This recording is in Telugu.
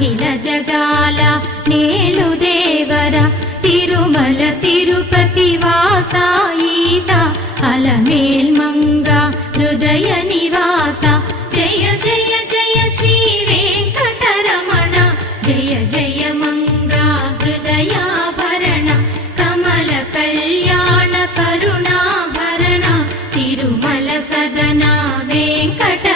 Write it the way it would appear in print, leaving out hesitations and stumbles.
అఖిల జగాల నేలు దేవర తిరుమల తిరుపతి వాస ఈసా అలమేల్ మంగ హృదయ నివాస జయ జయ జయ శ్రీ వెంకటరమణ జయ జయ మంగ హృదయాభరణ కమల కళ్యాణ కరుణాభరణ తిరుమల సదన వెంకట